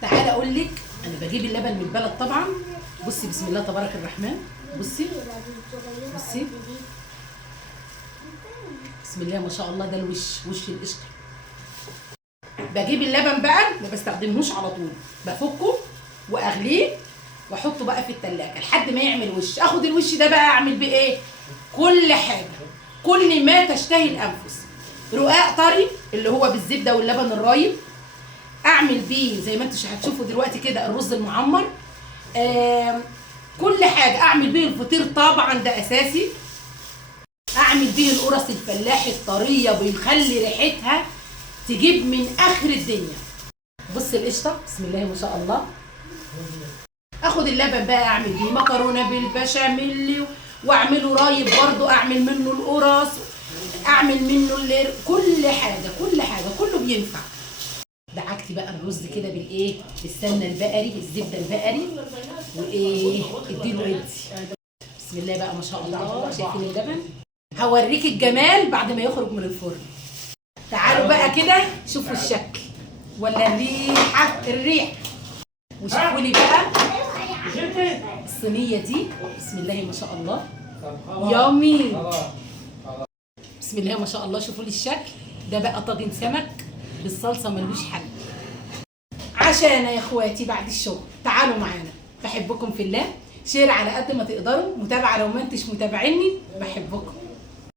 تعالى اقول لك، انا بجيب اللبن من البلد طبعا. بصي بسم الله تبارك الرحمن. بصي بصي بسم الله ما شاء الله. ده وش القشطه. بجيب اللبن بقى، ما بستخدمهوش على طول، بفكه واغليه واحطه بقى في التلاجة لحد ما يعمل وش. اخد الوش ده بقى اعمل بيه ايه؟ كل حاجه، كل ما تشتهي الانفس. رقاق طري اللي هو بالزبده واللبن الرايب، اعمل بيه زي ما انتوا هتشوفوا دلوقتي كده الرز المعمر. كل حاجه اعمل بيه الفطير طبعا ده اساسي. اعمل بيه القرص الفلاحي الطريه بيخلي ريحتها تجيب من اخر الدنيا. بص القشطه بسم الله ما شاء الله. اخد اللبن بقى اعمل بيه مكرونه بالبشاميل واعمله رايب برضو، اعمل منه القرص، اعمل منه كل حاجه كل حاجه كله بينفع. دعكتي بقى الرز كده بالايه؟ بالسمنه البقري، الزبده البقري، وايه اديله ادي. بسم الله بقى ما شاء الله. شايفين اللبن؟ هوريك الجمال بعد ما يخرج من الفرن. تعالوا بقى كده شوفوا الشكل ولا الريحه. وشوفوا لي بقى الصينيه دي بسم الله ما شاء الله. يامي بسم الله ما شاء الله. شوفوا لي الشكل ده بقى. طاجن سمك بالصلصه ملوش حل. عشانا يا اخواتي بعد الشغل. تعالوا معانا. بحبكم في الله. شير على قد ما تقدروا. متابعه لو ما انتش متابعيني. بحبكم.